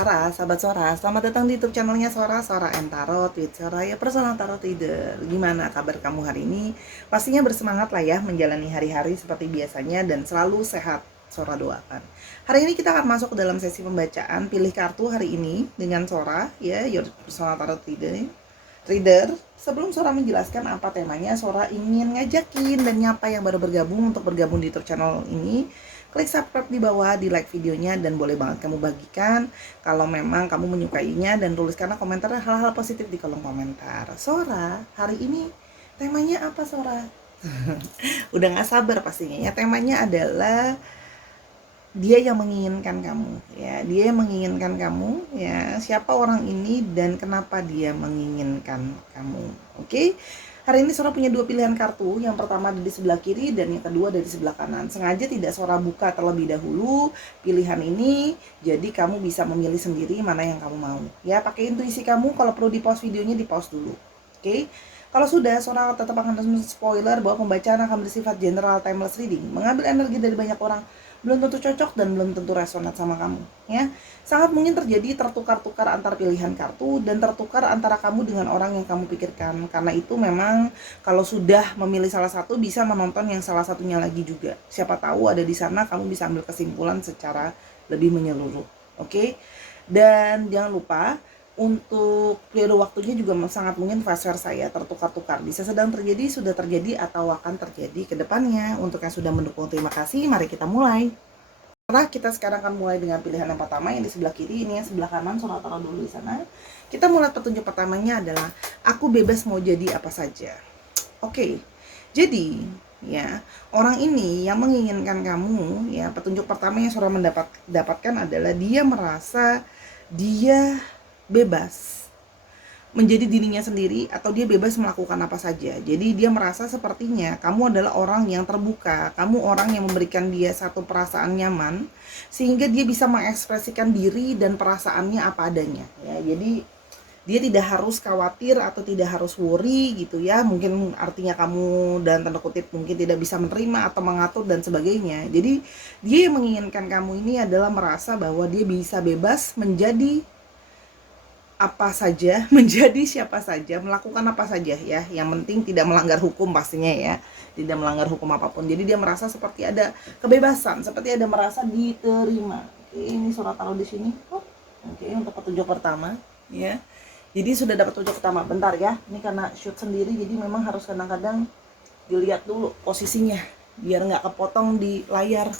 Hara, sahabat Sora, selamat datang di YouTube channelnya Sora, Sora and Tarot with Sora, ya personal tarot reader. Gimana kabar kamu hari ini? Pastinya bersemangat lah ya menjalani hari-hari seperti biasanya dan selalu sehat, Sora doakan. Hari ini kita akan masuk ke dalam sesi pembacaan. Pilih kartu hari ini dengan Sora, ya, your personal tarot reader. Sebelum Sora menjelaskan apa temanya, Sora ingin ngajakin dan nyapa yang baru bergabung untuk bergabung di YouTube channel ini. Klik subscribe di bawah, di like videonya, dan boleh banget kamu bagikan kalau memang kamu menyukainya, dan tuliskanlah komentar hal-hal positif di kolom komentar. Sora, hari ini temanya apa Sora? Udah gak sabar pastinya ya. Temanya adalah dia yang menginginkan kamu, ya. Dia yang menginginkan kamu, ya. Siapa orang ini dan kenapa dia menginginkan kamu? Oke? Hari ini Sora punya dua pilihan kartu. Yang pertama ada di sebelah kiri dan yang kedua ada di sebelah kanan. Sengaja tidak Sora buka terlebih dahulu pilihan ini, jadi kamu bisa memilih sendiri mana yang kamu mau. Ya, pakai intuisi kamu. Kalau perlu di pause videonya, di pause dulu. Oke? Kalau sudah, Sora tetap akan spoiler bahwa pembacaan akan bersifat general timeless reading, mengambil energi dari banyak orang, belum tentu cocok dan belum tentu resonat sama kamu, ya. Sangat mungkin terjadi tertukar-tukar antar pilihan kartu dan tertukar antara kamu dengan orang yang kamu pikirkan. Karena itu memang kalau sudah memilih salah satu, bisa menonton yang salah satunya lagi juga. Siapa tahu ada di sana kamu bisa ambil kesimpulan secara lebih menyeluruh. Oke? Dan jangan lupa untuk periode waktunya juga sangat mungkin fase saya tertukar-tukar. Bisa sedang terjadi, sudah terjadi, atau akan terjadi ke depannya. Untuk yang sudah mendukung, terima kasih. Mari kita mulai. Setelah kita sekarang akan mulai dengan pilihan yang pertama yang di sebelah kiri, ini yang sebelah kanan, Sora taruh dulu di sana. Kita mulai petunjuk pertamanya adalah aku bebas mau jadi apa saja. Oke. Jadi, ya, orang ini yang menginginkan kamu, ya, petunjuk pertama yang Sora dapatkan adalah dia merasa dia bebas menjadi dirinya sendiri atau dia bebas melakukan apa saja. Jadi dia merasa sepertinya kamu adalah orang yang terbuka, kamu orang yang memberikan dia satu perasaan nyaman sehingga dia bisa mengekspresikan diri dan perasaannya apa adanya, ya. Jadi dia tidak harus khawatir atau tidak harus worry gitu ya. Mungkin artinya kamu dan tanda kutip mungkin tidak bisa menerima atau mengatur dan sebagainya. Jadi dia yang menginginkan kamu ini adalah merasa bahwa dia bisa bebas menjadi apa saja, menjadi siapa saja, melakukan apa saja, ya. Yang penting tidak melanggar hukum pastinya, ya. Tidak melanggar hukum apapun. Jadi dia merasa seperti ada kebebasan, seperti ada merasa diterima. Oke, ini Sora taruh di sini. Oke, untuk petunjuk pertama, ya. Jadi sudah dapat petunjuk pertama. Bentar ya. Ini karena shoot sendiri, jadi memang harus kadang-kadang dilihat dulu posisinya biar nggak kepotong di layar.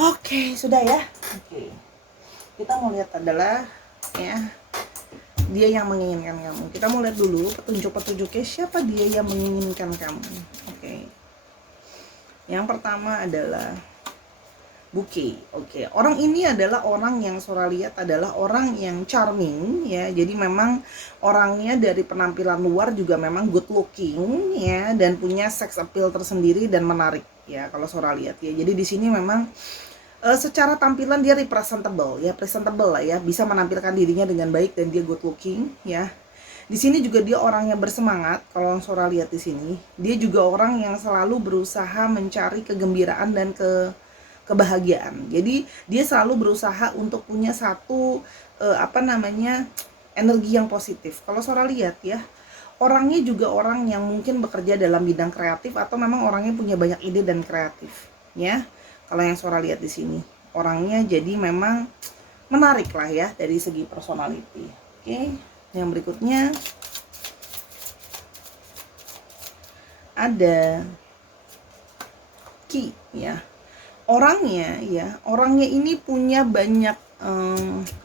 Oke, sudah ya. Oke. Kita mau lihat adalah, ya, dia yang menginginkan kamu. Kita mau lihat dulu petunjuk-petunjuknya, siapa dia yang menginginkan kamu. Oke. Yang pertama adalah Bouquet. Oke. Orang ini adalah orang yang Sora lihat adalah orang yang charming, ya. Jadi memang orangnya dari penampilan luar juga memang good looking, ya, dan punya sex appeal tersendiri dan menarik, ya, kalau Sora lihat, ya. Jadi di sini memang secara tampilan dia presentable lah ya, bisa menampilkan dirinya dengan baik dan dia good looking, ya. Di sini juga dia orang yang bersemangat. Kalau Sora lihat di sini, dia juga orang yang selalu berusaha mencari kegembiraan dan kebahagiaan. Jadi dia selalu berusaha untuk punya satu energi yang positif. Kalau Sora lihat ya, orangnya juga orang yang mungkin bekerja dalam bidang kreatif atau memang orangnya punya banyak ide dan kreatif, ya. Kalau yang Sora lihat di sini, orangnya jadi memang menarik lah ya dari segi personality. Oke, yang berikutnya ada Ki, ya. Orangnya ini punya banyak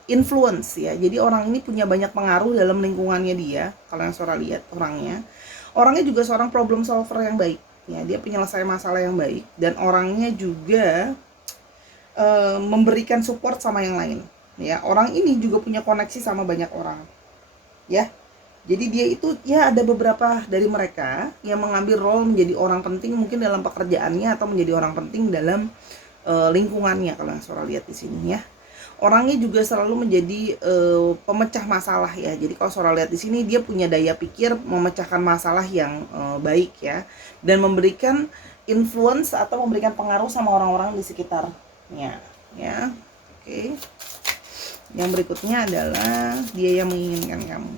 influence, ya. Jadi orang ini punya banyak pengaruh dalam lingkungannya dia. Kalau yang Sora lihat orangnya juga seorang problem solver yang baik. Ya, dia penyelesai masalah yang baik dan orangnya juga memberikan support sama yang lain, ya. Orang ini juga punya koneksi sama banyak orang, ya. Jadi dia itu, ya, ada beberapa dari mereka yang mengambil role menjadi orang penting mungkin dalam pekerjaannya atau menjadi orang penting dalam lingkungannya. Kalau yang Sora lihat di sini, ya. Orangnya juga selalu menjadi pemecah masalah, ya. Jadi kalau Sora lihat di sini dia punya daya pikir memecahkan masalah yang baik, ya, dan memberikan influence atau memberikan pengaruh sama orang-orang di sekitarnya, ya. Oke. Yang berikutnya adalah dia yang menginginkan kamu.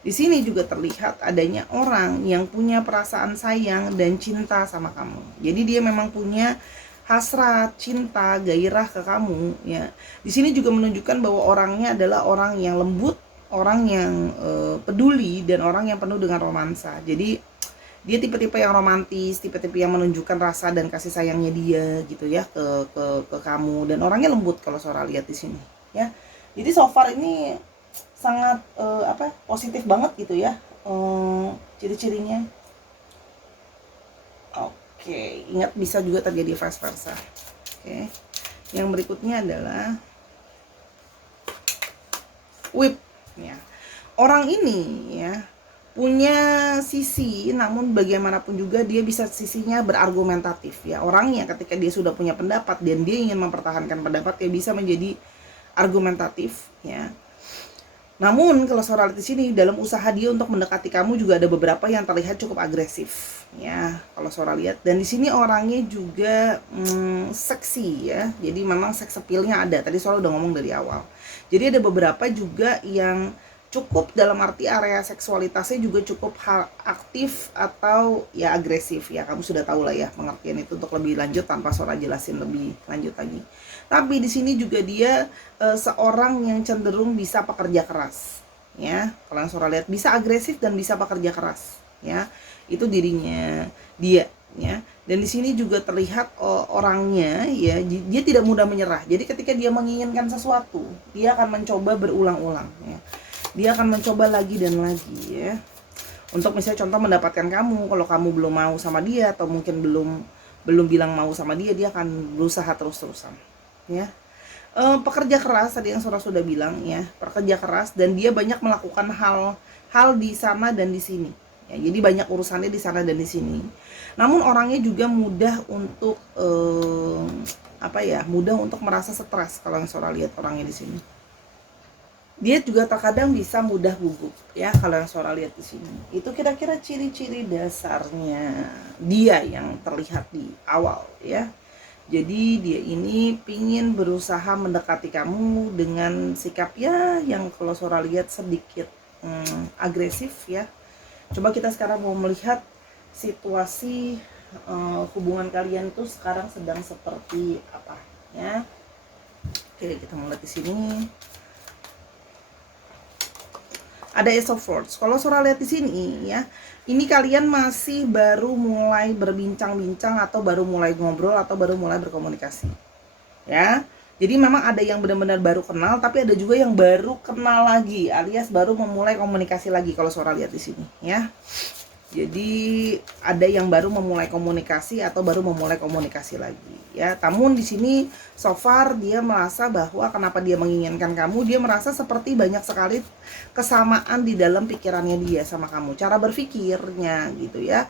Di sini juga terlihat adanya orang yang punya perasaan sayang dan cinta sama kamu. Jadi dia memang punya hasrat, cinta, gairah ke kamu ya. Di sini juga menunjukkan bahwa orangnya adalah orang yang lembut, orang yang peduli, dan orang yang penuh dengan romansa. Jadi dia tipe-tipe yang romantis, tipe-tipe yang menunjukkan rasa dan kasih sayangnya dia gitu ya ke kamu, dan orangnya lembut kalau Sora lihat di sini ya. Jadi so far ini sangat positif banget gitu ya ciri-cirinya. Oke, ingat bisa juga terjadi vice versa. Oke. Yang berikutnya adalah whip ya. Orang ini ya punya sisi, namun bagaimanapun juga dia bisa sisinya berargumentatif ya. Orangnya ketika dia sudah punya pendapat dan dia ingin mempertahankan pendapat, dia bisa menjadi argumentatif ya. Namun kalau Sora lihat di sini, dalam usaha dia untuk mendekati kamu juga ada beberapa yang terlihat cukup agresif ya kalau Sora lihat. Dan di sini orangnya juga seksi ya. Jadi memang seks appeal-nya ada. Tadi Sora udah ngomong dari awal. Jadi ada beberapa juga yang cukup dalam arti area seksualitasnya juga cukup aktif atau ya agresif ya. Kamu sudah tahu lah ya pengertian itu untuk lebih lanjut tanpa Sora jelasin lebih lanjut lagi. Tapi di sini juga dia seorang yang cenderung bisa pekerja keras ya. Kalau yang Sora lihat bisa agresif dan bisa pekerja keras ya. Itu dirinya dia ya. Dan di sini juga terlihat orangnya ya, dia tidak mudah menyerah. Jadi ketika dia menginginkan sesuatu, dia akan mencoba berulang-ulang ya. Dia akan mencoba lagi dan lagi ya. Untuk misalnya contoh mendapatkan kamu, kalau kamu belum mau sama dia atau mungkin belum bilang mau sama dia, dia akan berusaha terus-terusan ya. Pekerja keras tadi yang Sora sudah bilang ya, pekerja keras, dan dia banyak melakukan hal di sana dan di sini ya. Jadi banyak urusannya di sana dan di sini. Namun orangnya juga mudah untuk mudah untuk merasa stres kalau yang Sora lihat orangnya di sini. Dia juga terkadang bisa mudah gugup ya kalau yang Sora lihat di sini. Itu kira-kira ciri-ciri dasarnya dia yang terlihat di awal ya. Jadi dia ini pingin berusaha mendekati kamu dengan sikap ya yang kalau Sora lihat sedikit agresif ya. Coba kita sekarang mau melihat situasi hubungan kalian tuh sekarang sedang seperti apa ya. Oke, kita mulai di sini. Ada Ace of Swords. Kalau Sora lihat di sini ya, ini kalian masih baru mulai berbincang-bincang atau baru mulai ngobrol atau baru mulai berkomunikasi. Ya. Jadi memang ada yang benar-benar baru kenal, tapi ada juga yang baru kenal lagi, alias baru memulai komunikasi lagi kalau Sora lihat di sini, ya. Jadi ada yang baru memulai komunikasi atau baru memulai komunikasi lagi ya. Namun di sini so far dia merasa bahwa kenapa dia menginginkan kamu, dia merasa seperti banyak sekali kesamaan di dalam pikirannya dia sama kamu, cara berpikirnya gitu ya,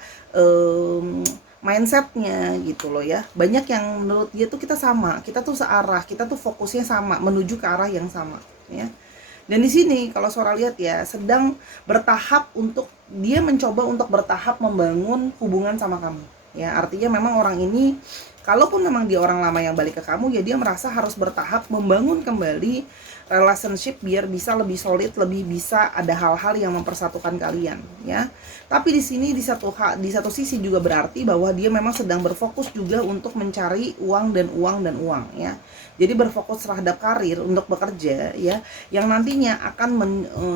mindsetnya gitu loh ya. Banyak yang menurut dia tuh kita sama, kita tuh searah, kita tuh fokusnya sama, menuju ke arah yang sama ya. Dan di sini kalau Sora lihat ya sedang bertahap untuk dia mencoba untuk bertahap membangun hubungan sama kamu. Ya, artinya memang orang ini kalaupun memang dia orang lama yang balik ke kamu ya dia merasa harus bertahap membangun kembali relationship biar bisa lebih solid, lebih bisa ada hal-hal yang mempersatukan kalian ya. Tapi di sini di satu sisi juga berarti bahwa dia memang sedang berfokus juga untuk mencari uang dan uang ya. Jadi berfokus terhadap karir untuk bekerja ya, yang nantinya akan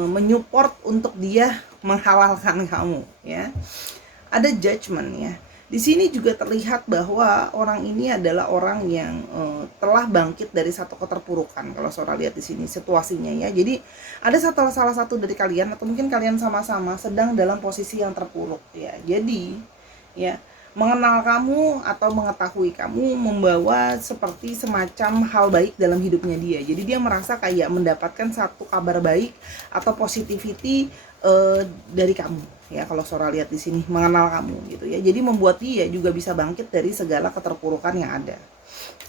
menyupport untuk dia menghalalkan kamu ya. Ada judgment ya. Di sini juga terlihat bahwa orang ini adalah orang yang telah bangkit dari satu keterpurukan kalau Sora lihat di sini situasinya ya. Jadi ada salah satu dari kalian atau mungkin kalian sama-sama sedang dalam posisi yang terpuruk ya. Jadi ya mengenal kamu atau mengetahui kamu membawa seperti semacam hal baik dalam hidupnya dia. Jadi dia merasa kayak mendapatkan satu kabar baik atau positivity dari kamu ya. Kalau Sora lihat di sini mengenal kamu gitu ya. Jadi membuat dia juga bisa bangkit dari segala keterpurukan yang ada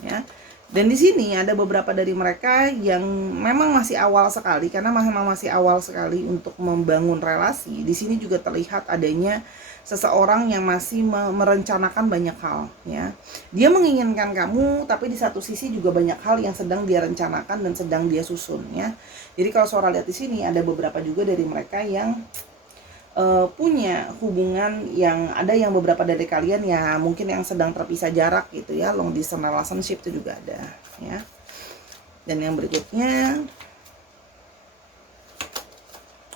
ya. Dan di sini ada beberapa dari mereka yang memang masih awal sekali, karena memang masih awal sekali untuk membangun relasi. Di sini juga terlihat adanya seseorang yang masih merencanakan banyak hal ya. Dia menginginkan kamu, tapi di satu sisi juga banyak hal yang sedang dia rencanakan dan sedang dia susun ya. Jadi kalau Sora lihat di sini ada beberapa juga dari mereka yang punya hubungan, yang ada yang beberapa dari kalian ya mungkin yang sedang terpisah jarak gitu ya, long distance relationship itu juga ada ya. Dan yang berikutnya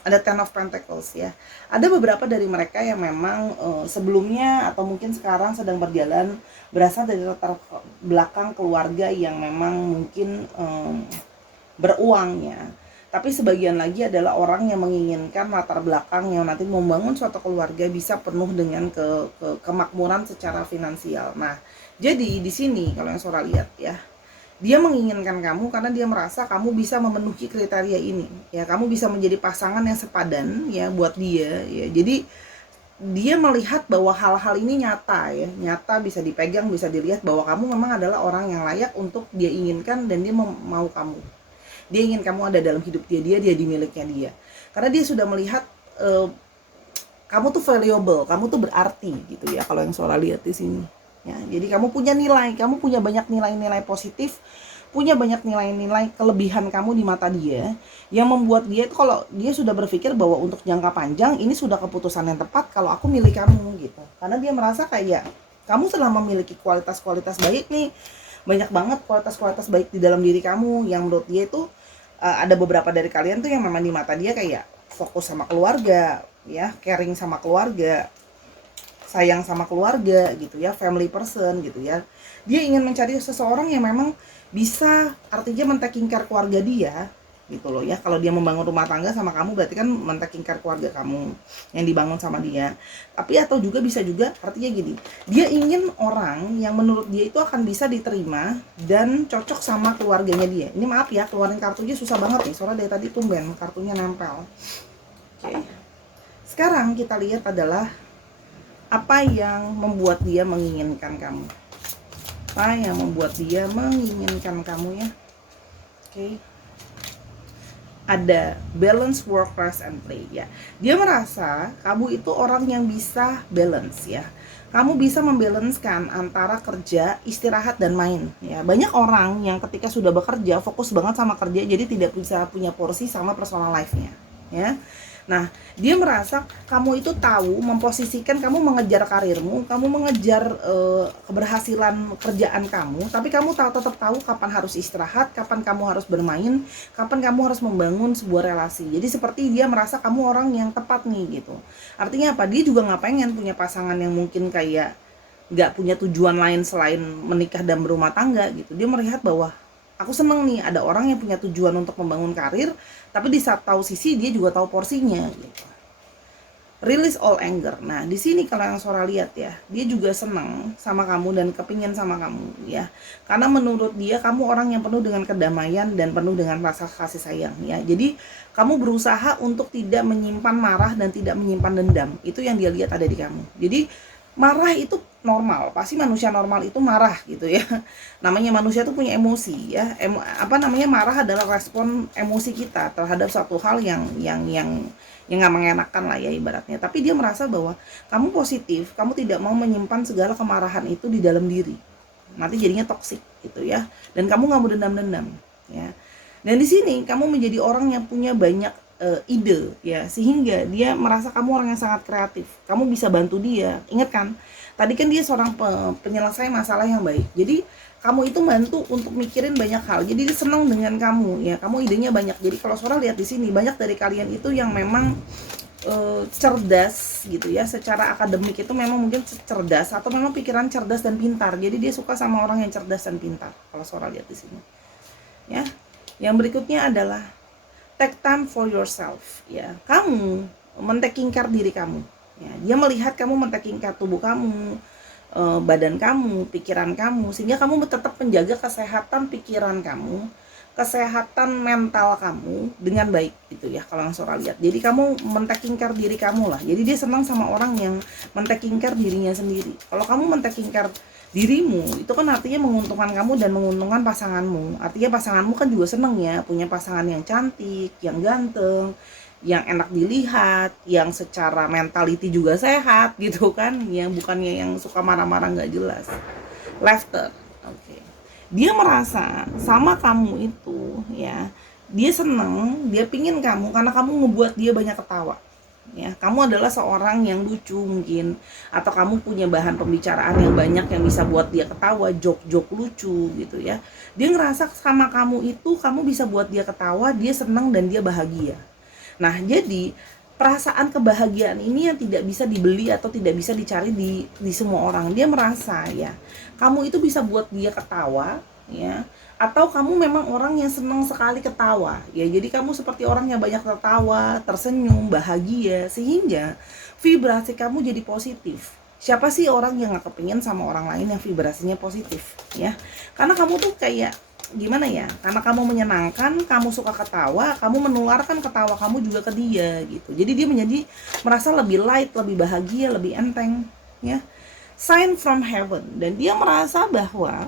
ada Ten of Pentacles ya. Ada beberapa dari mereka yang memang sebelumnya atau mungkin sekarang sedang berjalan berasal dari latar belakang keluarga yang memang mungkin beruang ya. Tapi sebagian lagi adalah orang yang menginginkan latar belakang yang nanti membangun suatu keluarga bisa penuh dengan kemakmuran secara finansial. Nah, jadi di sini kalau yang Sora lihat ya, dia menginginkan kamu karena dia merasa kamu bisa memenuhi kriteria ini. Ya, kamu bisa menjadi pasangan yang sepadan ya buat dia ya. Jadi dia melihat bahwa hal-hal ini nyata ya, nyata bisa dipegang, bisa dilihat bahwa kamu memang adalah orang yang layak untuk dia inginkan dan dia mau kamu. Dia ingin kamu ada dalam hidup dia dimilikinya dia. Karena dia sudah melihat kamu tuh valuable, kamu tuh berarti gitu ya kalau yang Sora lihat di sini. Ya, jadi kamu punya nilai, kamu punya banyak nilai-nilai positif, punya banyak nilai-nilai kelebihan kamu di mata dia yang membuat dia itu kalau dia sudah berpikir bahwa untuk jangka panjang ini sudah keputusan yang tepat kalau aku milih kamu gitu. Karena dia merasa kayak kamu telah memiliki kualitas-kualitas baik nih. Banyak banget kualitas-kualitas baik di dalam diri kamu yang menurut dia itu ada beberapa dari kalian tuh yang memang di mata dia kayak fokus sama keluarga ya, caring sama keluarga, sayang sama keluarga gitu ya, family person gitu ya. Dia ingin mencari seseorang yang memang bisa artinya men-taking care keluarga dia gitu loh ya. Kalau dia membangun rumah tangga sama kamu berarti kan men-taking care keluarga kamu yang dibangun sama dia. Tapi atau juga bisa juga artinya gini, dia ingin orang yang menurut dia itu akan bisa diterima dan cocok sama keluarganya dia. Ini maaf ya, keluarin kartunya susah banget nih, soalnya dari tadi tumben kartunya nempel. Oke. Sekarang kita lihat adalah apa yang membuat dia menginginkan kamu. Apa yang membuat dia menginginkan kamu ya. Oke. Ada balance work, rest, and play ya. Dia merasa kamu itu orang yang bisa balance ya. Kamu bisa membalanskan antara kerja, istirahat, dan main ya. Banyak orang yang ketika sudah bekerja fokus banget sama kerja, jadi tidak bisa punya porsi sama personal life-nya ya. Nah, dia merasa kamu itu tahu memposisikan, kamu mengejar karirmu, kamu mengejar keberhasilan kerjaan kamu, tapi kamu tetap tahu kapan harus istirahat, kapan kamu harus bermain, kapan kamu harus membangun sebuah relasi. Jadi seperti dia merasa kamu orang yang tepat nih gitu. Artinya apa? Dia juga nggak pengen punya pasangan yang mungkin kayak nggak punya tujuan lain selain menikah dan berumah tangga gitu. Dia melihat bahwa aku seneng nih ada orang yang punya tujuan untuk membangun karir, tapi di saat tahu sisi dia juga tahu porsinya gitu. Release all anger. Nah, di sini kalau yang Sora lihat ya, dia juga senang sama kamu dan kepingin sama kamu ya. Karena menurut dia kamu orang yang penuh dengan kedamaian dan penuh dengan rasa kasih sayang ya. Jadi kamu berusaha untuk tidak menyimpan marah dan tidak menyimpan dendam. Itu yang dia lihat ada di kamu. Jadi marah itu normal, pasti manusia normal itu marah gitu ya. Namanya manusia itu punya emosi ya. Marah adalah respon emosi kita terhadap suatu hal yang nggak mengenakan lah ya ibaratnya. Tapi dia merasa bahwa kamu positif, kamu tidak mau menyimpan segala kemarahan itu di dalam diri. Nanti jadinya toksik gitu ya. Dan kamu nggak mau dendam-dendam ya. Dan di sini kamu menjadi orang yang punya banyak ide ya, sehingga dia merasa kamu orang yang sangat kreatif. Kamu bisa bantu dia. Ingat kan, tadi kan dia seorang penyelesai masalah yang baik. Jadi kamu itu bantu untuk mikirin banyak hal. Jadi dia senang dengan kamu ya. Kamu idenya banyak. Jadi kalau Sora lihat di sini banyak dari kalian itu yang memang cerdas gitu ya. Secara akademik itu memang mungkin cerdas atau memang pikiran cerdas dan pintar. Jadi dia suka sama orang yang cerdas dan pintar. Kalau Sora lihat di sini. Ya. Yang berikutnya adalah take time for yourself ya. Kamu men-taking care diri kamu ya. Dia melihat kamu men-taking care tubuh kamu, badan kamu, pikiran kamu, sehingga kamu tetap menjaga kesehatan pikiran kamu, kesehatan mental kamu dengan baik gitu ya kalau yang Sora lihat. Jadi kamu men-taking care diri kamu lah. Jadi dia senang sama orang yang men-taking care dirinya sendiri. Kalau kamu men-taking care dirimu, itu kan artinya menguntungkan kamu dan menguntungkan pasanganmu. Artinya pasanganmu kan juga seneng ya, punya pasangan yang cantik, yang ganteng, yang enak dilihat, yang secara mentality juga sehat gitu kan, yang bukannya yang suka marah-marah nggak jelas. Laughter, oke. Dia merasa sama kamu itu ya, dia seneng, dia pingin kamu karena kamu ngebuat dia banyak ketawa. Ya, kamu adalah seorang yang lucu mungkin, atau kamu punya bahan pembicaraan yang banyak yang bisa buat dia ketawa, joke-joke lucu gitu ya. Dia ngerasa sama kamu itu kamu bisa buat dia ketawa, dia seneng dan dia bahagia. Nah, jadi perasaan kebahagiaan ini yang tidak bisa dibeli atau tidak bisa dicari di semua orang. Dia merasa ya, kamu itu bisa buat dia ketawa ya, atau kamu memang orang yang senang sekali ketawa ya. Jadi kamu seperti orang yang banyak tertawa, tersenyum, bahagia, sehingga vibrasi kamu jadi positif. Siapa sih orang yang gak kepingin sama orang lain yang vibrasinya positif ya? Karena kamu tuh kayak gimana ya, karena kamu menyenangkan, kamu suka ketawa, kamu menularkan ketawa kamu juga ke dia gitu. Jadi dia menjadi merasa lebih light, lebih bahagia, lebih enteng ya. Sign from heaven. Dan dia merasa bahwa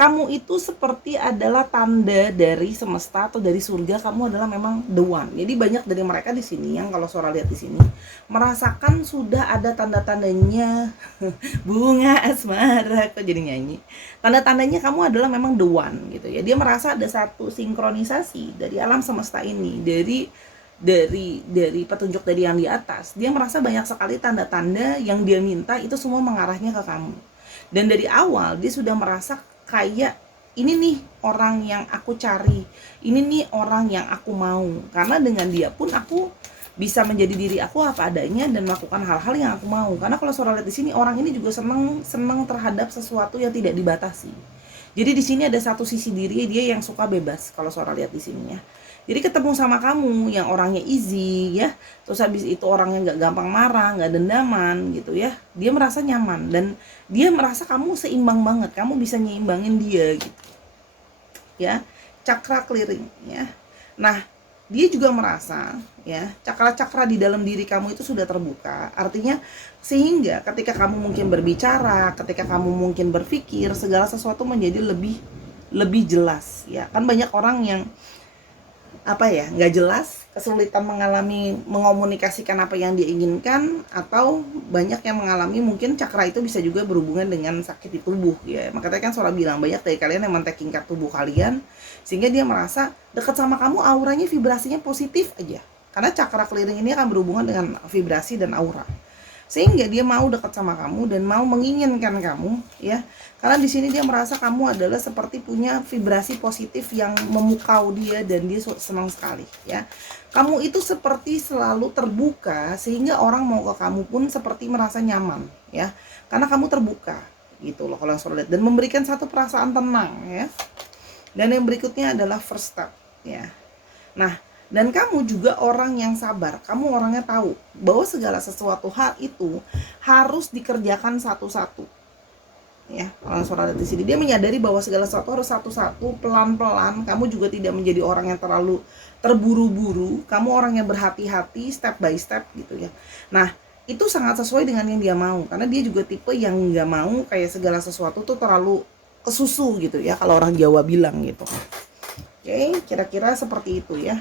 kamu itu seperti adalah tanda dari semesta atau dari surga, kamu adalah memang the one. Jadi banyak dari mereka di sini yang kalau Sora lihat di sini merasakan sudah ada tanda-tandanya. Bunga asmara, kok jadi nyanyi. Tanda-tandanya kamu adalah memang the one gitu ya. Dia merasa ada satu sinkronisasi dari alam semesta ini, dari petunjuk dari yang di atas. Dia merasa banyak sekali tanda-tanda yang dia minta itu semua mengarahnya ke kamu. Dan dari awal dia sudah merasa kayak ini nih orang yang aku cari, ini nih orang yang aku mau, karena dengan dia pun aku bisa menjadi diri aku apa adanya dan melakukan hal-hal yang aku mau. Karena kalau Sora lihat di sini, orang ini juga senang terhadap sesuatu yang tidak dibatasi. Jadi di sini ada satu sisi diri dia yang suka bebas kalau Sora lihat di sini ya. Jadi ketemu sama kamu yang orangnya easy ya, terus habis itu orangnya nggak gampang marah, nggak dendaman gitu ya, dia merasa nyaman dan dia merasa kamu seimbang banget, kamu bisa nyimbangin dia gitu ya. Cakra clearing ya. Nah, dia juga merasa ya, cakra-cakra di dalam diri kamu itu sudah terbuka. Artinya sehingga ketika kamu mungkin berbicara, ketika kamu mungkin berpikir, segala sesuatu menjadi lebih jelas ya. Kan banyak orang yang nggak jelas, kesulitan mengomunikasikan apa yang dia inginkan, atau banyak yang mengalami mungkin cakra itu bisa juga berhubungan dengan sakit di tubuh ya. Makanya kan Sora bilang banyak dari kalian yang mentek tingkat tubuh kalian sehingga dia merasa dekat sama kamu auranya vibrasinya positif aja, karena cakra clearing ini akan berhubungan dengan vibrasi dan aura, sehingga dia mau dekat sama kamu dan mau menginginkan kamu ya. Karena di sini dia merasa kamu adalah seperti punya vibrasi positif yang memukau dia dan dia senang sekali ya. Kamu itu seperti selalu terbuka sehingga orang mau ke kamu pun seperti merasa nyaman ya. Karena kamu terbuka gitu loh kalau Sora lihat, dan memberikan satu perasaan tenang ya. Dan yang berikutnya adalah first step ya. Nah, dan kamu juga orang yang sabar. Kamu orangnya tahu bahwa segala sesuatu hal itu harus dikerjakan satu-satu. Ya, kalau Sora lihat di sini dia menyadari bahwa segala sesuatu harus satu-satu, pelan-pelan. Kamu juga tidak menjadi orang yang terlalu terburu-buru. Kamu orang yang berhati-hati, step by step gitu ya. Nah, itu sangat sesuai dengan yang dia mau, karena dia juga tipe yang nggak mau kayak segala sesuatu tuh terlalu kesusu gitu ya, kalau orang Jawa bilang gitu. Oke, kira-kira seperti itu ya.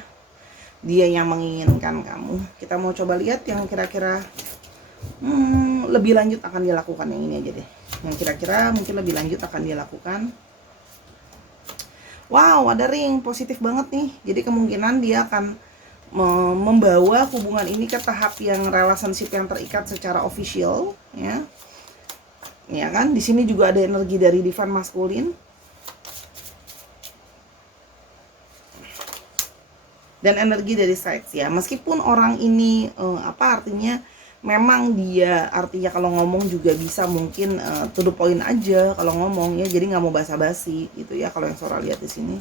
Dia yang menginginkan kamu. Kita mau coba lihat yang kira-kira lebih lanjut akan dia lakukan. Yang ini aja deh, yang kira-kira mungkin lebih lanjut akan dia lakukan. Wow, ada ring positif banget nih. Jadi kemungkinan dia akan membawa hubungan ini ke tahap yang relationship yang terikat secara official ya. Ya kan, di sini juga ada energi dari divine maskulin dan energi dari sides ya. Meskipun orang ini artinya memang dia artinya kalau ngomong juga bisa mungkin to the point aja kalau ngomong ya, jadi nggak mau basa-basi gitu ya. Kalau yang Sora lihat di sini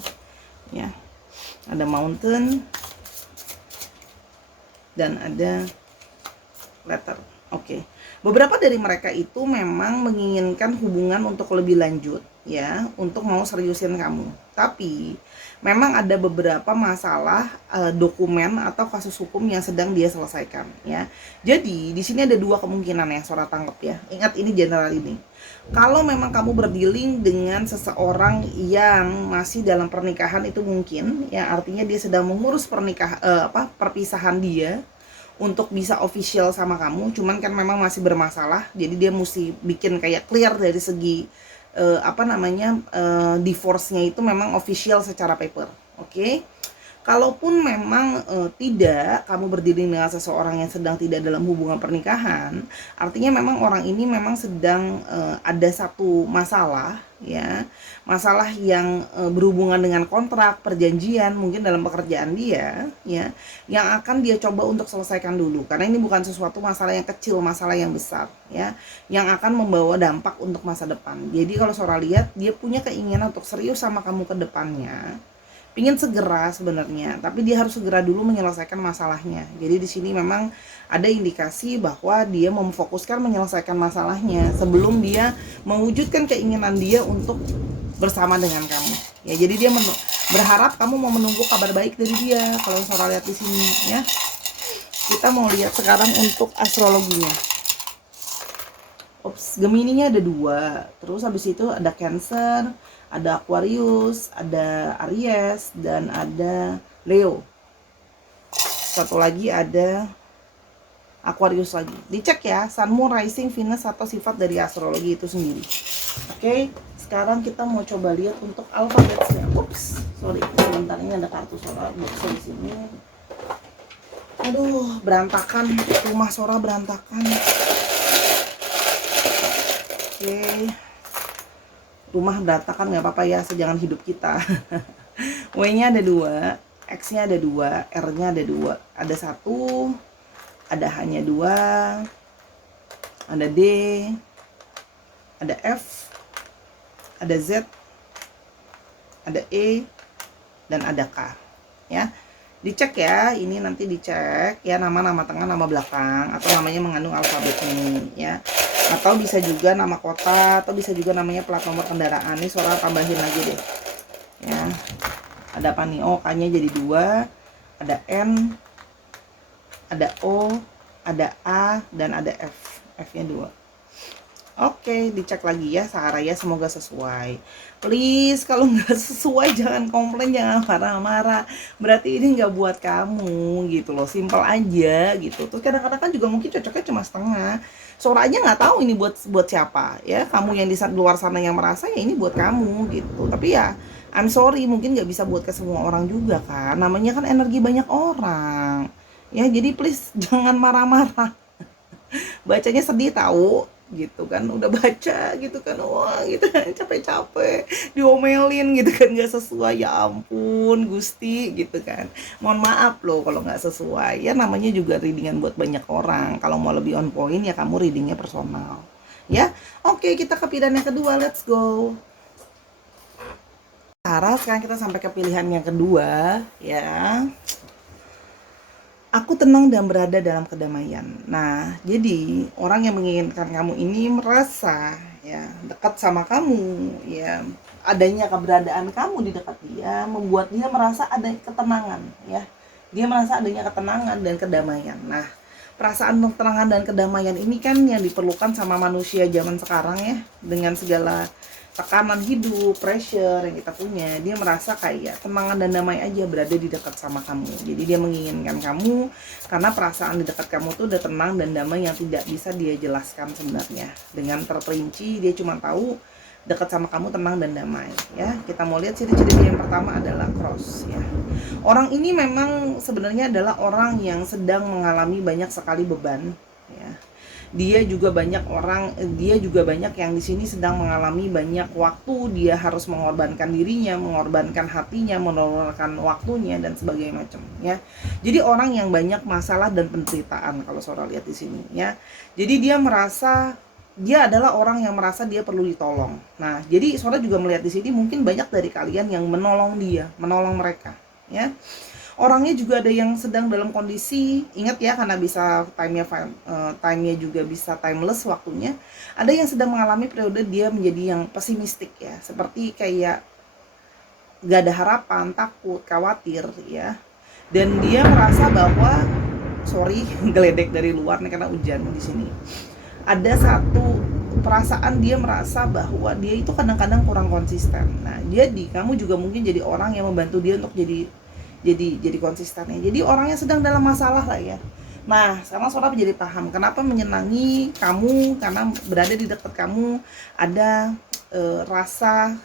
ya, ada mountain dan ada letter. Oke. Beberapa dari mereka itu memang menginginkan hubungan untuk lebih lanjut ya, untuk mau seriusin kamu. Tapi memang ada beberapa masalah dokumen atau kasus hukum yang sedang dia selesaikan ya. Jadi di sini ada dua kemungkinan ya, Sora tangkap ya. Ingat ini general ini. Kalau memang kamu berdealing dengan seseorang yang masih dalam pernikahan itu mungkin ya, artinya dia sedang mengurus perpisahan dia untuk bisa official sama kamu, cuman kan memang masih bermasalah, jadi dia mesti bikin kayak clear dari segi divorce-nya itu memang official secara paper, oke? Kalaupun memang tidak kamu berdiri dengan seseorang yang sedang tidak dalam hubungan pernikahan, artinya memang orang ini memang sedang ada satu masalah ya, masalah yang berhubungan dengan kontrak, perjanjian, mungkin dalam pekerjaan dia ya, yang akan dia coba untuk selesaikan dulu, karena ini bukan sesuatu masalah yang kecil, masalah yang besar ya, yang akan membawa dampak untuk masa depan. Jadi kalau Sora lihat dia punya keinginan untuk serius sama kamu ke depannya, pingin segera sebenarnya, tapi dia harus segera dulu menyelesaikan masalahnya. Jadi di sini memang ada indikasi bahwa dia memfokuskan menyelesaikan masalahnya sebelum dia mewujudkan keinginan dia untuk bersama dengan kamu. Ya, jadi dia berharap kamu mau menunggu kabar baik dari dia. Kalau Sora lihat di sini ya. Kita mau lihat sekarang untuk astrologinya. Gemininya ada 2, terus habis itu ada Cancer, ada Aquarius, ada Aries, dan ada Leo. Satu lagi ada Aquarius lagi. Dicek ya, Sun, Moon, Rising, Venus atau sifat dari astrologi itu sendiri. Oke, sekarang kita mau coba lihat untuk alfabetnya. Sorry, sebentar, ini ada kartu Sora boxnya di sini. Aduh, berantakan, rumah Sora berantakan. Oke, rumah berantakan nggak apa-apa ya, sejangan hidup kita. W-nya ada 2, X-nya ada 2, R-nya ada 2, ada 1, ada H-nya 2, ada D, ada F, ada Z, ada E, dan ada K ya. Dicek ya, ini nanti dicek ya, nama tengah, nama belakang, atau namanya mengandung alfabet ini ya, atau bisa juga nama kota, atau bisa juga namanya plat nomor kendaraan. Ini Sora tambahin lagi deh ya. Ada apa nih? Oh, K-nya jadi 2, ada N, ada O, ada A, dan ada F. F-nya 2. Oke, dicek lagi ya Sarah ya, semoga sesuai. Please, kalau nggak sesuai jangan komplain, jangan marah-marah. Berarti ini nggak buat kamu gitu loh, simple aja gitu. Terus kadang-kadang kan juga mungkin cocoknya cuma setengah. Sora aja nggak tahu ini buat siapa ya. Kamu yang di luar sana yang merasa ya ini buat kamu gitu. Tapi ya, I'm sorry, mungkin nggak bisa buat ke semua orang juga kan. Namanya kan energi banyak orang. Ya, jadi please jangan marah-marah. Bacanya sedih tahu gitu kan, udah baca gitu kan, wah gitu kan, capek-capek diomelin gitu kan, nggak sesuai, ya ampun Gusti gitu kan. Mohon maaf loh kalau nggak sesuai ya, namanya juga readingan buat banyak orang. Kalau mau lebih on point ya kamu readingnya personal ya. Oke, kita ke pilihan yang kedua, let's go. Sekarang kita sampai ke pilihan yang kedua ya. Aku tenang dan berada dalam kedamaian. Nah, jadi orang yang menginginkan kamu ini merasa ya dekat sama kamu ya, adanya keberadaan kamu di dekat dia membuat dia merasa ada ketenangan ya. Dia merasa adanya ketenangan dan kedamaian. Nah, perasaan ketenangan dan kedamaian ini kan yang diperlukan sama manusia zaman sekarang ya, dengan segala tekanan hidup, pressure yang kita punya. Dia merasa kayak tenangan dan damai aja berada di dekat sama kamu. Jadi dia menginginkan kamu karena perasaan di dekat kamu tuh udah tenang dan damai yang tidak bisa dia jelaskan sebenarnya dengan terperinci. Dia cuma tahu dekat sama kamu tenang dan damai ya. Kita mau lihat ciri-ciri dia. Yang pertama adalah cross ya. Orang ini memang sebenarnya adalah orang yang sedang mengalami banyak sekali beban ya. Dia juga banyak yang di sini sedang mengalami banyak waktu, dia harus mengorbankan dirinya, mengorbankan hatinya, mengorbankan waktunya dan sebagainya macam ya. Jadi orang yang banyak masalah dan penderitaan kalau Sora lihat di sini ya. Jadi dia adalah orang yang merasa dia perlu ditolong. Nah, jadi Sora juga melihat di sini mungkin banyak dari kalian yang menolong mereka ya. Orangnya juga ada yang sedang dalam kondisi, ingat ya, karena bisa time-nya juga bisa timeless waktunya. Ada yang sedang mengalami periode dia menjadi yang pesimistik ya, seperti kayak gak ada harapan, takut, khawatir ya. Dan dia merasa bahwa, sorry, geledek dari luar nih karena hujan di sini. Ada satu perasaan dia merasa bahwa dia itu kadang-kadang kurang konsisten. Nah, jadi kamu juga mungkin jadi orang yang membantu dia untuk jadi konsisten ya. Jadi orangnya sedang dalam masalah lah ya. Nah, sekarang Sora menjadi paham kenapa menyenangi kamu, karena berada di dekat kamu ada rasa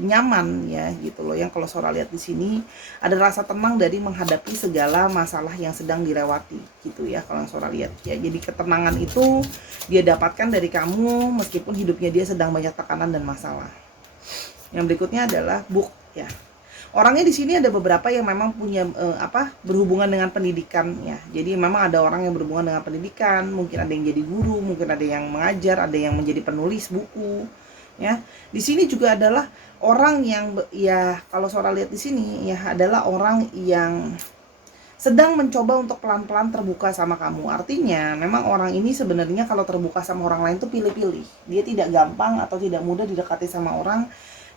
nyaman ya gitu loh. Yang kalau Sora lihat di sini ada rasa tenang dari menghadapi segala masalah yang sedang dilewati gitu ya, kalau yang Sora lihat ya. Jadi ketenangan itu dia dapatkan dari kamu meskipun hidupnya dia sedang banyak tekanan dan masalah. Yang berikutnya adalah book ya. Orangnya di sini ada beberapa yang memang punya berhubungan dengan pendidikan ya. Jadi memang ada orang yang berhubungan dengan pendidikan, mungkin ada yang jadi guru, mungkin ada yang mengajar, ada yang menjadi penulis buku ya. Di sini juga adalah orang yang ya, kalau Sora lihat di sini ya, adalah orang yang sedang mencoba untuk pelan-pelan terbuka sama kamu. Artinya memang orang ini sebenarnya kalau terbuka sama orang lain tuh pilih-pilih. Dia tidak gampang atau tidak mudah didekati sama orang.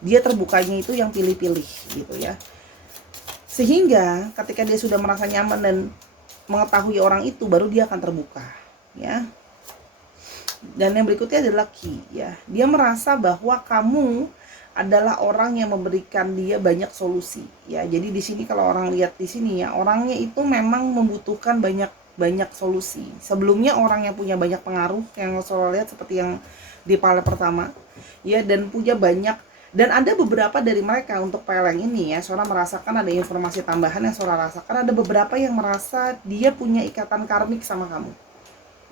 Dia terbukanya itu yang pilih-pilih gitu ya. Sehingga ketika dia sudah merasa nyaman dan mengetahui orang itu, baru dia akan terbuka ya. Dan yang berikutnya adalah key ya. Dia merasa bahwa kamu adalah orang yang memberikan dia banyak solusi ya. Jadi di sini kalau orang lihat di sini ya, orangnya itu memang membutuhkan banyak solusi. Sebelumnya orang yang punya banyak pengaruh, yang Sora lihat seperti yang di panel pertama ya, dan punya banyak. Dan ada beberapa dari mereka untuk peleng ini ya, Sora merasakan ada informasi tambahan yang Sora rasakan, ada beberapa yang merasa dia punya ikatan karmik sama kamu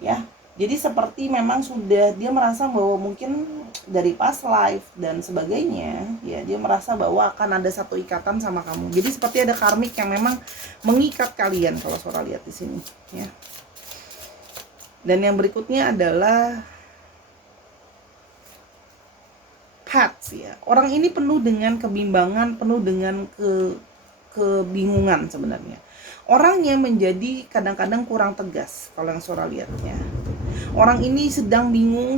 ya. Jadi seperti memang sudah dia merasa bahwa mungkin dari past life dan sebagainya ya, dia merasa bahwa akan ada satu ikatan sama kamu. Jadi seperti ada karmik yang memang mengikat kalian kalau Sora lihat di sini ya. Dan yang berikutnya adalah Paths ya. Orang ini penuh dengan kebimbangan, penuh dengan kebingungan sebenarnya. Orangnya menjadi kadang-kadang kurang tegas kalau yang Sora lihatnya. Orang ini sedang bingung,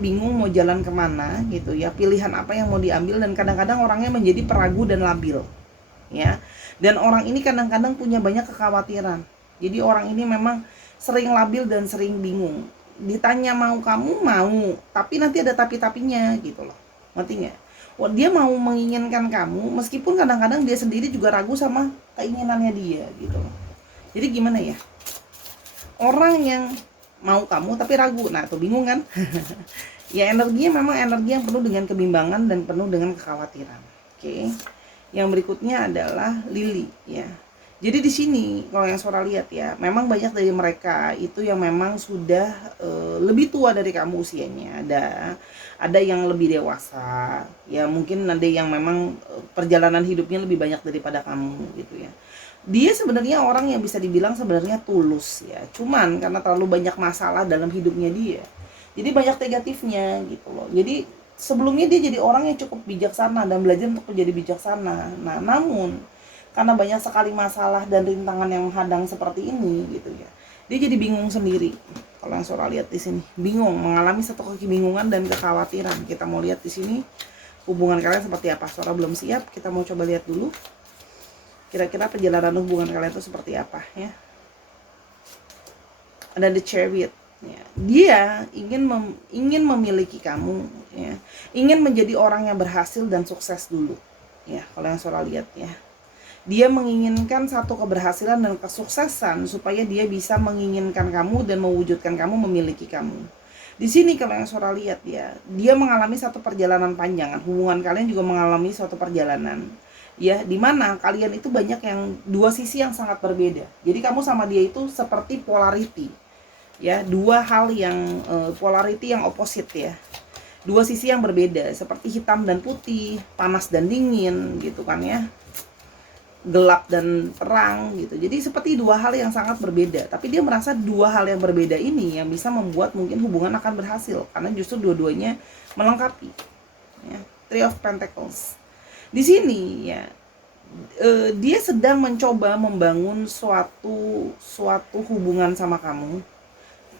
bingung mau jalan kemana gitu ya, pilihan apa yang mau diambil, dan kadang-kadang orangnya menjadi peragu dan labil ya. Dan orang ini kadang-kadang punya banyak kekhawatiran. Jadi orang ini memang sering labil dan sering bingung. Ditanya mau, kamu mau, tapi nanti ada tapi-tapinya gitu loh, ngerti nggak? Wah, dia mau menginginkan kamu meskipun kadang-kadang dia sendiri juga ragu sama keinginannya dia gitu loh. Jadi gimana ya, orang yang mau kamu tapi ragu, nah tuh bingung kan. Ya, energinya memang energi yang penuh dengan kebimbangan dan penuh dengan kekhawatiran. Oke. Yang berikutnya adalah Lily ya. Jadi di sini kalau yang Sora lihat ya, memang banyak dari mereka itu yang memang sudah lebih tua dari kamu usianya. Ada yang lebih dewasa ya, mungkin ada yang memang perjalanan hidupnya lebih banyak daripada kamu gitu ya. Dia sebenarnya orang yang bisa dibilang sebenarnya tulus ya, cuman karena terlalu banyak masalah dalam hidupnya dia, jadi banyak negatifnya gitu loh. Jadi sebelumnya dia jadi orang yang cukup bijaksana dan belajar untuk menjadi bijaksana. Nah, namun karena banyak sekali masalah dan rintangan yang menghadang seperti ini gitu ya, dia jadi bingung sendiri. Kalau yang Sora lihat di sini, bingung, mengalami satu kebingungan dan kekhawatiran. Kita mau lihat di sini hubungan kalian seperti apa. Sora belum siap, kita mau coba lihat dulu kira-kira perjalanan hubungan kalian itu seperti apa ya. Ada The Chariot ya. Dia ingin memiliki kamu ya, ingin menjadi orang yang berhasil dan sukses dulu ya. Kalau yang Sora lihat ya, dia menginginkan satu keberhasilan dan kesuksesan supaya dia bisa menginginkan kamu dan mewujudkan kamu, memiliki kamu. Di sini kalau yang Sora lihat ya, dia mengalami satu perjalanan panjang. Hubungan kalian juga mengalami suatu perjalanan ya, dimana kalian itu banyak yang dua sisi yang sangat berbeda. Jadi kamu sama dia itu seperti polarity ya, dua hal yang polarity yang opposite ya, dua sisi yang berbeda, seperti hitam dan putih, panas dan dingin gitu kan ya, gelap dan terang gitu. Jadi seperti dua hal yang sangat berbeda, tapi dia merasa dua hal yang berbeda ini yang bisa membuat mungkin hubungan akan berhasil, karena justru dua-duanya melengkapi ya. Three of Pentacles di sini ya, dia sedang mencoba membangun suatu hubungan sama kamu.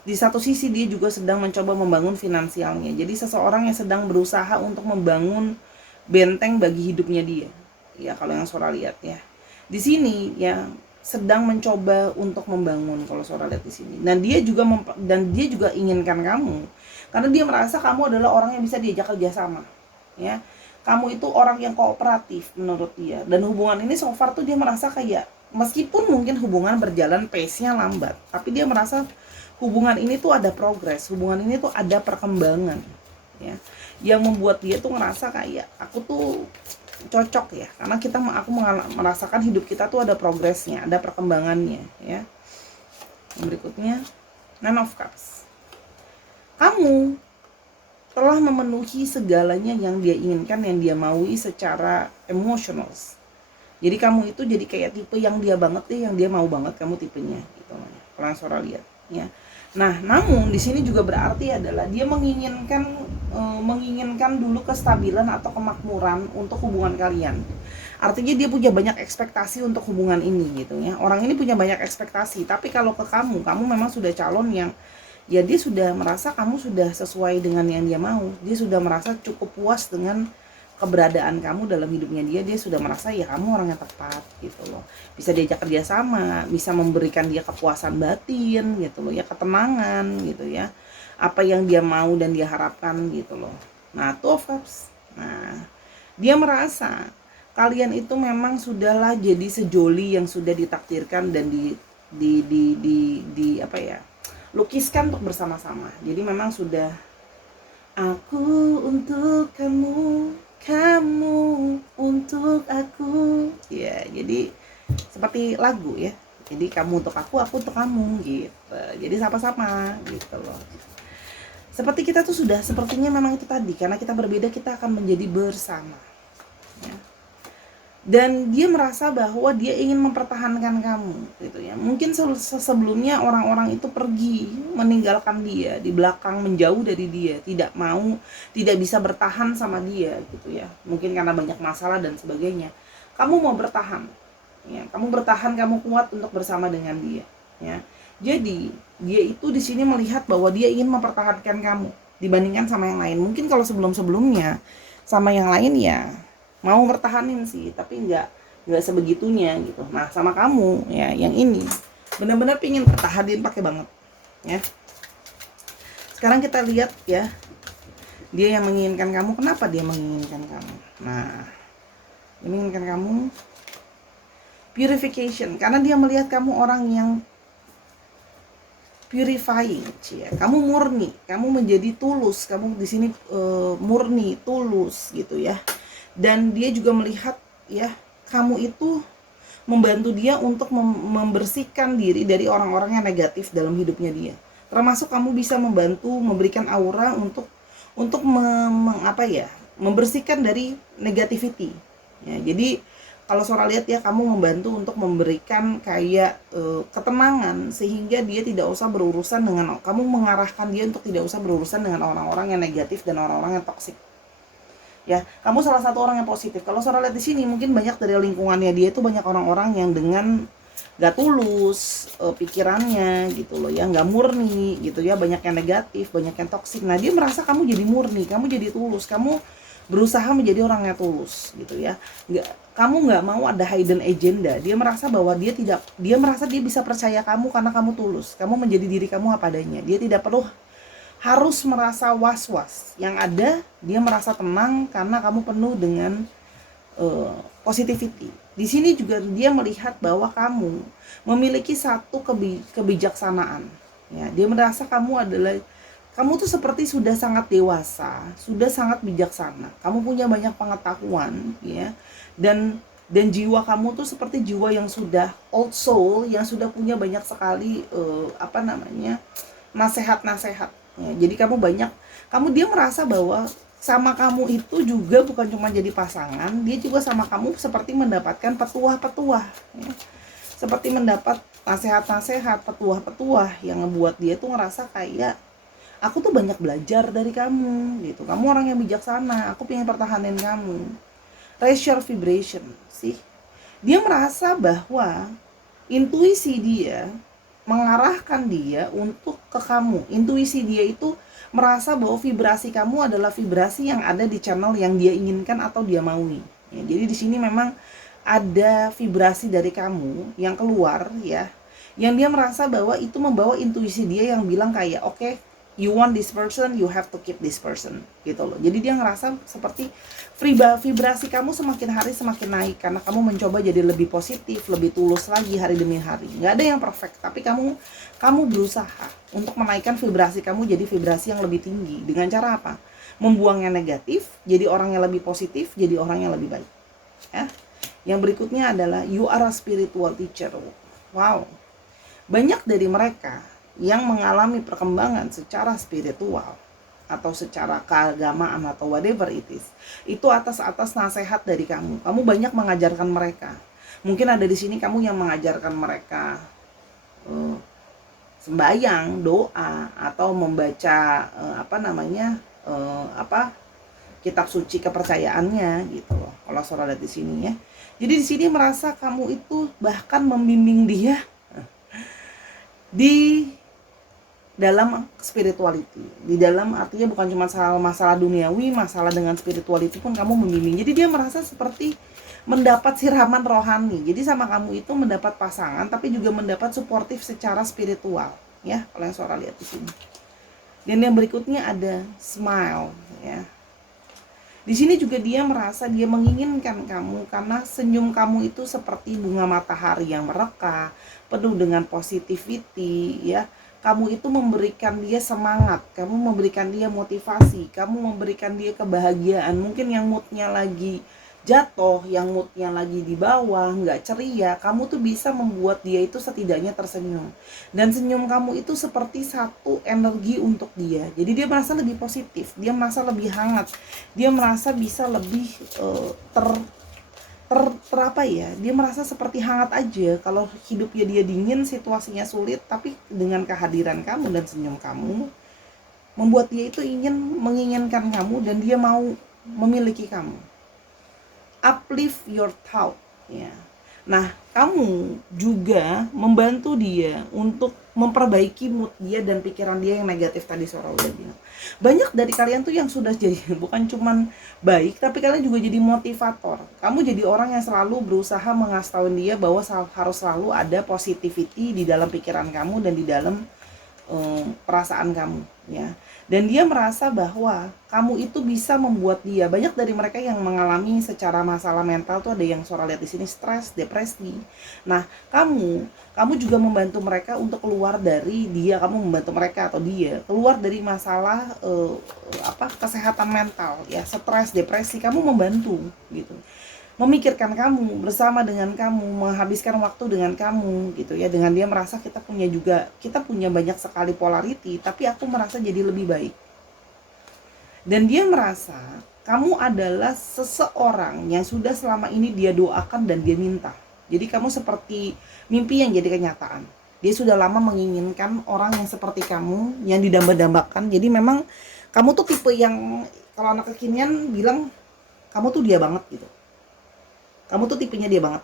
Di satu sisi dia juga sedang mencoba membangun finansialnya. Jadi seseorang yang sedang berusaha untuk membangun benteng bagi hidupnya dia. Ya kalau yang Sora lihat ya. Di sini ya sedang mencoba untuk membangun kalau Sora lihat di sini. Dan dia juga inginkan kamu. Karena dia merasa kamu adalah orang yang bisa diajak kerjasama. Ya. Kamu itu orang yang kooperatif menurut dia. Dan hubungan ini so far tuh dia merasa kayak meskipun mungkin hubungan berjalan pace-nya lambat, tapi dia merasa hubungan ini tuh ada progres, hubungan ini tuh ada perkembangan, ya, yang membuat dia tuh ngerasa kayak aku tuh cocok ya, karena aku merasakan hidup kita tuh ada progresnya, ada perkembangannya, ya. Berikutnya Nine of Cups. Kamu telah memenuhi segalanya yang dia inginkan, yang dia maui secara emosional. Jadi kamu itu jadi kayak tipe yang dia banget deh, yang dia mau banget kamu tipenya gitu. Kalau Sora lihat, ya. Nah, namun di sini juga berarti adalah dia menginginkan dulu kestabilan atau kemakmuran untuk hubungan kalian. Artinya dia punya banyak ekspektasi untuk hubungan ini gitu ya. Orang ini punya banyak ekspektasi, tapi kalau ke kamu memang sudah calon yang ya dia sudah merasa kamu sudah sesuai dengan yang dia mau. Dia sudah merasa cukup puas dengan keberadaan kamu dalam hidupnya dia sudah merasa ya kamu orang yang tepat gitu loh, bisa diajak kerja sama, bisa memberikan dia kepuasan batin gitu loh ya, ketenangan gitu ya, apa yang dia mau dan dia harapkan gitu loh. Nah, Two of Cups. Nah, dia merasa kalian itu memang sudahlah jadi sejoli yang sudah ditakdirkan dan di apa ya, lukiskan untuk bersama-sama. Jadi memang sudah aku untuk kamu, kamu untuk aku, ya. Jadi seperti lagu ya, jadi kamu untuk aku untuk kamu gitu, jadi sama-sama gitu loh. Seperti kita tuh sudah sepertinya memang itu tadi, karena kita berbeda kita akan menjadi bersama ya. Dan dia merasa bahwa dia ingin mempertahankan kamu gitu ya. Mungkin sebelumnya orang-orang itu pergi meninggalkan dia, di belakang, menjauh dari dia, tidak bisa bertahan sama dia gitu ya. Mungkin karena banyak masalah dan sebagainya. Kamu mau bertahan ya, kamu bertahan, kamu kuat untuk bersama dengan dia ya. Jadi dia itu di sini melihat bahwa dia ingin mempertahankan kamu dibandingkan sama yang lain. Mungkin kalau sebelumnya sama yang lain ya mau bertahanin sih, tapi nggak sebegitunya gitu. Nah, sama kamu ya yang ini benar-benar pingin pertahanin pakai banget ya. Sekarang kita lihat ya, dia yang menginginkan kamu. Kenapa dia menginginkan kamu? Nah, menginginkan kamu purification, karena dia melihat kamu orang yang purifying, ya. Kamu murni, kamu menjadi tulus, kamu di sini murni, tulus gitu ya. Dan dia juga melihat ya kamu itu membantu dia untuk membersihkan diri dari orang-orang yang negatif dalam hidupnya dia. Termasuk kamu bisa membantu memberikan aura untuk membersihkan dari negativity. Ya, jadi kalau Sora lihat ya, kamu membantu untuk memberikan kayak ketenangan sehingga dia tidak usah berurusan dengan, kamu mengarahkan dia untuk tidak usah berurusan dengan orang-orang yang negatif dan orang-orang yang toksik. Ya, kamu salah satu orang yang positif. Kalau Sora lihat di sini mungkin banyak dari lingkungannya dia itu banyak orang-orang yang dengan gak tulus pikirannya gitu loh ya, gak murni gitu ya, banyak yang negatif, banyak yang toksik. Nah, dia merasa kamu jadi murni, kamu jadi tulus, kamu berusaha menjadi orang yang tulus gitu ya. Kamu nggak mau ada hidden agenda. Dia merasa bahwa dia merasa dia bisa percaya kamu karena kamu tulus, kamu menjadi diri kamu apa adanya. Dia tidak perlu harus merasa was-was. Yang ada dia merasa tenang karena kamu penuh dengan positivity. Di sini juga dia melihat bahwa kamu memiliki satu kebijaksanaan. Ya, dia merasa kamu tuh seperti sudah sangat dewasa, sudah sangat bijaksana. Kamu punya banyak pengetahuan, ya. Dan jiwa kamu tuh seperti jiwa yang sudah old soul, yang sudah punya banyak sekali nasihat-nasihat. Ya, jadi dia merasa bahwa sama kamu itu juga bukan cuma jadi pasangan, dia juga sama kamu seperti mendapatkan petuah-petuah, ya. Seperti mendapat nasihat-nasihat, petuah-petuah yang ngebuat dia tuh ngerasa kayak aku tuh banyak belajar dari kamu gitu. Kamu orang yang bijaksana, aku pengen pertahanin kamu. Raise your vibration sih. Dia merasa bahwa intuisi dia mengarahkan dia untuk ke kamu. Intuisi dia itu merasa bahwa vibrasi kamu adalah vibrasi yang ada di channel yang dia inginkan atau dia maui. Ya, jadi di sini memang ada vibrasi dari kamu yang keluar ya, yang dia merasa bahwa itu membawa intuisi dia yang bilang kayak oke, you want this person, you have to keep this person gitu loh. Jadi dia ngerasa seperti vibrasi kamu semakin hari semakin naik karena kamu mencoba jadi lebih positif, lebih tulus lagi hari demi hari. Nggak ada yang perfect, tapi kamu berusaha untuk menaikkan vibrasi kamu jadi vibrasi yang lebih tinggi. Dengan cara apa? Membuang yang negatif, jadi orang yang lebih positif, jadi orang yang lebih baik. Ya. Yang berikutnya adalah you are a spiritual teacher. Wow. Banyak dari mereka yang mengalami perkembangan secara spiritual atau secara keagamaan atau whatever it is, itu atas nasihat dari kamu. Kamu banyak mengajarkan mereka. Mungkin ada di sini kamu yang mengajarkan mereka sembahyang, doa, atau membaca kitab suci kepercayaannya gitu loh. Kalau Sora lihat di sini ya. Jadi di sini merasa kamu itu bahkan membimbing dia di dalam spirituality, di dalam artinya bukan cuma masalah duniawi, masalah dengan spirituality pun kamu membimbing. Jadi dia merasa seperti mendapat siraman rohani. Jadi sama kamu itu mendapat pasangan, tapi juga mendapat suportif secara spiritual, ya. Kalau yang Sora lihat di sini. Dan yang berikutnya ada smile, ya. Di sini juga dia merasa dia menginginkan kamu karena senyum kamu itu seperti bunga matahari yang mereka, penuh dengan positivity, ya. Kamu itu memberikan dia semangat, kamu memberikan dia motivasi, kamu memberikan dia kebahagiaan. Mungkin yang moodnya lagi jatuh, yang moodnya lagi di bawah, nggak ceria, kamu tuh bisa membuat dia itu setidaknya tersenyum. Dan senyum kamu itu seperti satu energi untuk dia. Jadi dia merasa lebih positif, dia merasa lebih hangat, dia merasa bisa lebih dia merasa seperti hangat aja. Kalau hidupnya dia dingin, situasinya sulit, tapi dengan kehadiran kamu dan senyum kamu membuat dia itu menginginkan kamu dan dia mau memiliki kamu. Uplift your thought, ya. Nah, kamu juga membantu dia untuk memperbaiki mood dia dan pikiran dia yang negatif tadi Sora udah bilang. Banyak dari kalian tuh yang sudah jadi bukan cuman baik, tapi kalian juga jadi motivator. Kamu jadi orang yang selalu berusaha mengasih tahu dia bahwa harus selalu ada positivity di dalam pikiran kamu dan di dalam perasaan kamu, ya. Dan dia merasa bahwa kamu itu bisa membuat dia, banyak dari mereka yang mengalami secara masalah mental tuh ada yang Sora lihat di sini stres, depresi. Nah, kamu juga membantu mereka untuk keluar dari dia, kamu membantu mereka atau dia keluar dari masalah kesehatan mental, ya, stres, depresi, kamu membantu gitu. Memikirkan kamu, bersama dengan kamu, menghabiskan waktu dengan kamu gitu ya. Dengan dia merasa kita punya banyak sekali polarity, tapi aku merasa jadi lebih baik. Dan dia merasa kamu adalah seseorang yang sudah selama ini dia doakan dan dia minta. Jadi kamu seperti mimpi yang jadi kenyataan. Dia sudah lama menginginkan orang yang seperti kamu, yang didamba-dambakan. Jadi memang kamu tuh tipe yang kalau anak kekinian bilang kamu tuh dia banget gitu. Kamu tuh tipenya dia banget.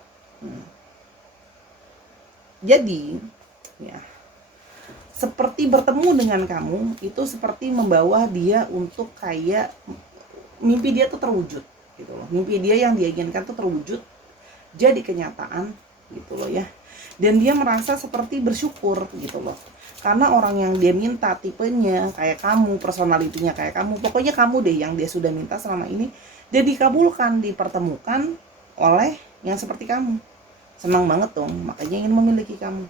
Jadi, ya, seperti bertemu dengan kamu itu seperti membawa dia untuk kayak mimpi dia tuh terwujud, gitu loh. Mimpi dia yang dia inginkan tuh terwujud, jadi kenyataan, gitu loh ya. Dan dia merasa seperti bersyukur, gitu loh. Karena orang yang dia minta tipenya kayak kamu, personalitinya kayak kamu, pokoknya kamu deh yang dia sudah minta selama ini, dia dikabulkan, dipertemukan oleh yang seperti kamu. Senang banget dong, makanya ingin memiliki kamu.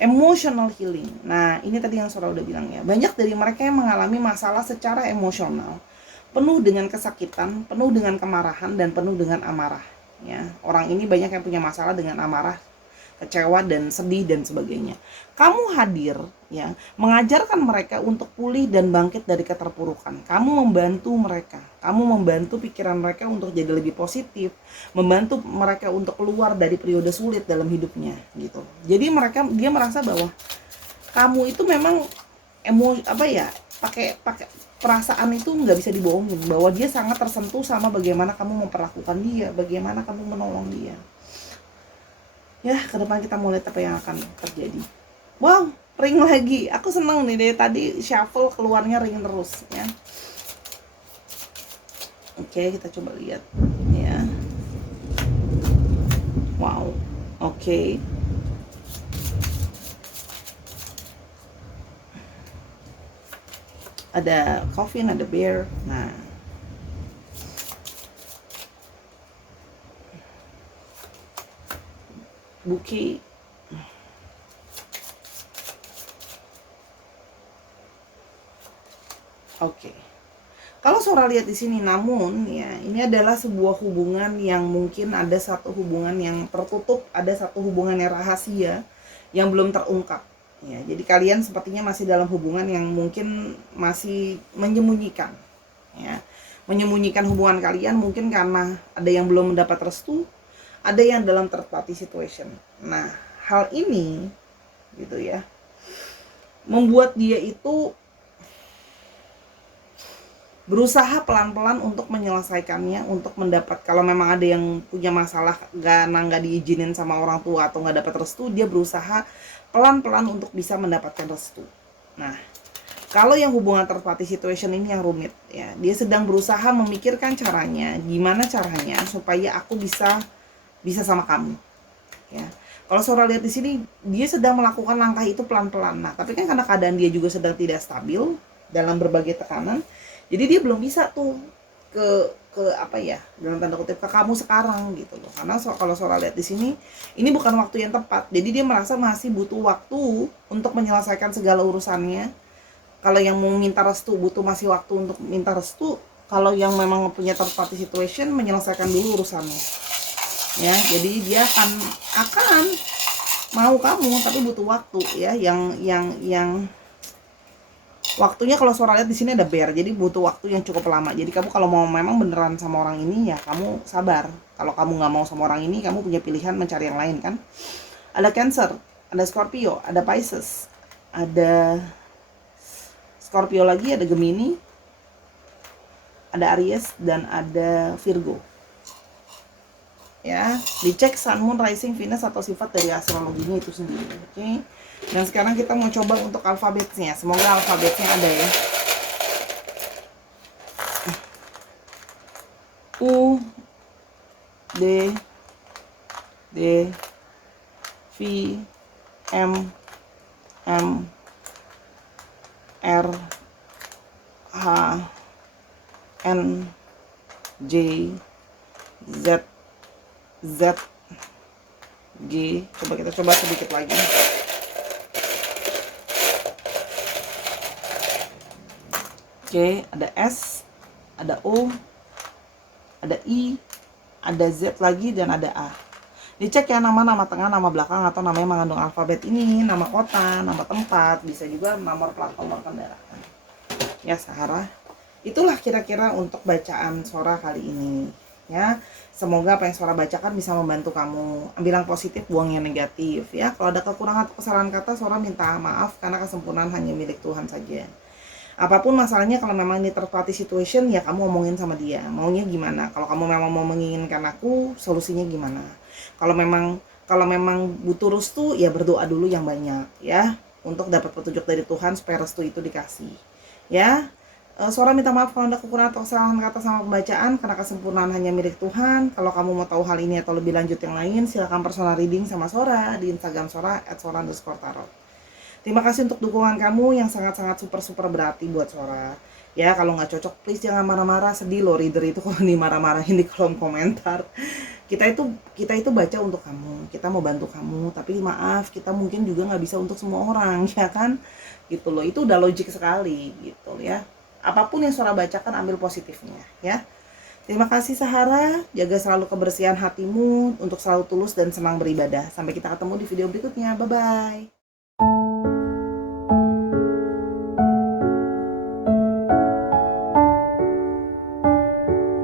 Emotional healing. Nah, ini tadi yang Sora udah bilang ya. Banyak dari mereka yang mengalami masalah secara emosional, penuh dengan kesakitan, penuh dengan kemarahan, dan penuh dengan amarah. Ya, orang ini banyak yang punya masalah dengan amarah, kecewa dan sedih dan sebagainya. Kamu hadir, ya, mengajarkan mereka untuk pulih dan bangkit dari keterpurukan. Kamu membantu mereka, kamu membantu pikiran mereka untuk jadi lebih positif, membantu mereka untuk keluar dari periode sulit dalam hidupnya, gitu. Jadi dia merasa bahwa kamu itu memang pakai perasaan itu nggak bisa dibohongin, bahwa dia sangat tersentuh sama bagaimana kamu memperlakukan dia, bagaimana kamu menolong dia. Ya, ke depan kita mau lihat apa yang akan terjadi. Wow, ring lagi. Aku seneng nih dari tadi shuffle keluarnya ring terus ya. Oke, kita coba lihat ya. Wow. Oke. Ada coffin, ada bear. Nah, bouquet. Oke. Kalau Sora lihat di sini, namun ya ini adalah sebuah hubungan yang mungkin ada satu hubungan yang tertutup, ada satu hubungan yang rahasia yang belum terungkap. Ya, jadi kalian sepertinya masih dalam hubungan yang mungkin masih menyembunyikan. Ya, menyembunyikan hubungan kalian mungkin karena ada yang belum mendapat restu, ada yang dalam third party situation. Nah, hal ini gitu ya, membuat dia itu berusaha pelan-pelan untuk menyelesaikannya, untuk mendapat, kalau memang ada yang punya masalah nggak diizinin sama orang tua atau nggak dapat restu, dia berusaha pelan-pelan untuk bisa mendapatkan restu. Nah, kalau yang hubungan third party situation ini yang rumit ya, dia sedang berusaha memikirkan caranya, gimana caranya supaya aku bisa sama kamu ya. Kalau Sora lihat di sini, dia sedang melakukan langkah itu pelan-pelan. Nah, tapi kan karena keadaan dia juga sedang tidak stabil dalam berbagai tekanan, jadi dia belum bisa tuh ke apa ya, dalam tanda kutip, ke kamu sekarang gitu loh. Karena kalau Sora lihat di sini, ini bukan waktu yang tepat. Jadi dia merasa masih butuh waktu untuk menyelesaikan segala urusannya. Kalau yang mau minta restu butuh masih waktu untuk minta restu. Kalau yang memang punya third party situation, menyelesaikan dulu urusannya. Ya, jadi dia akan mau kamu, tapi butuh waktu ya, yang waktunya. Kalau Sora lihat di sini ada bear, jadi butuh waktu yang cukup lama. Jadi kamu kalau mau memang beneran sama orang ini ya kamu sabar. Kalau kamu nggak mau sama orang ini, kamu punya pilihan mencari yang lain kan. Ada Cancer, ada Scorpio, ada Pisces, ada Scorpio lagi, ada Gemini, ada Aries, dan ada Virgo. Ya, dicek Sun, Moon, Rising, Venus atau sifat dari astrologinya itu sendiri. Oke. Dan sekarang kita mau coba untuk alfabetnya. Semoga alfabetnya ada ya. U, D, D, V, M, R, H, N, J, Z, G. Coba kita coba sedikit lagi. Oke, ada S, ada O, ada I, ada Z lagi, dan ada A. Dicek ya nama tengah, nama belakang, atau namanya mengandung alfabet ini, nama kota, nama tempat, bisa juga nomor plat nomor kendaraan. Ya, Sahara. Itulah kira-kira untuk bacaan Sora kali ini. Ya, semoga apa yang Sora bacakan bisa membantu kamu. Ambil yang positif, buang yang negatif ya. Kalau ada kekurangan atau kesalahan kata, Sora minta maaf karena kesempurnaan hanya milik Tuhan saja. Apapun masalahnya, kalau memang ini third party situation ya kamu omongin sama dia, maunya gimana. Kalau kamu memang mau menginginkan aku, solusinya gimana. Kalau memang butuh restu, ya berdoa dulu yang banyak ya, untuk dapat petunjuk dari Tuhan supaya restu itu dikasih ya. Sora minta maaf kalau ada kekurangan atau kesalahan kata sama pembacaan, karena kesempurnaan hanya milik Tuhan. Kalau kamu mau tahu hal ini atau lebih lanjut yang lain, silakan personal reading sama Sora di Instagram Sora @sora_tarot. Terima kasih untuk dukungan kamu yang sangat-sangat super berarti buat Sora. Ya, kalau nggak cocok, please jangan marah-marah. Sedih loh reader itu kalau dimarah-marahin di kolom komentar. Kita itu baca untuk kamu, kita mau bantu kamu, tapi maaf, kita mungkin juga nggak bisa untuk semua orang, ya kan? Gitu loh, itu udah logik sekali gitu ya. Apapun yang Sora bacakan, ambil positifnya ya. Terima kasih Sahara, jaga selalu kebersihan hatimu untuk selalu tulus dan senang beribadah. Sampai kita ketemu di video berikutnya, bye-bye.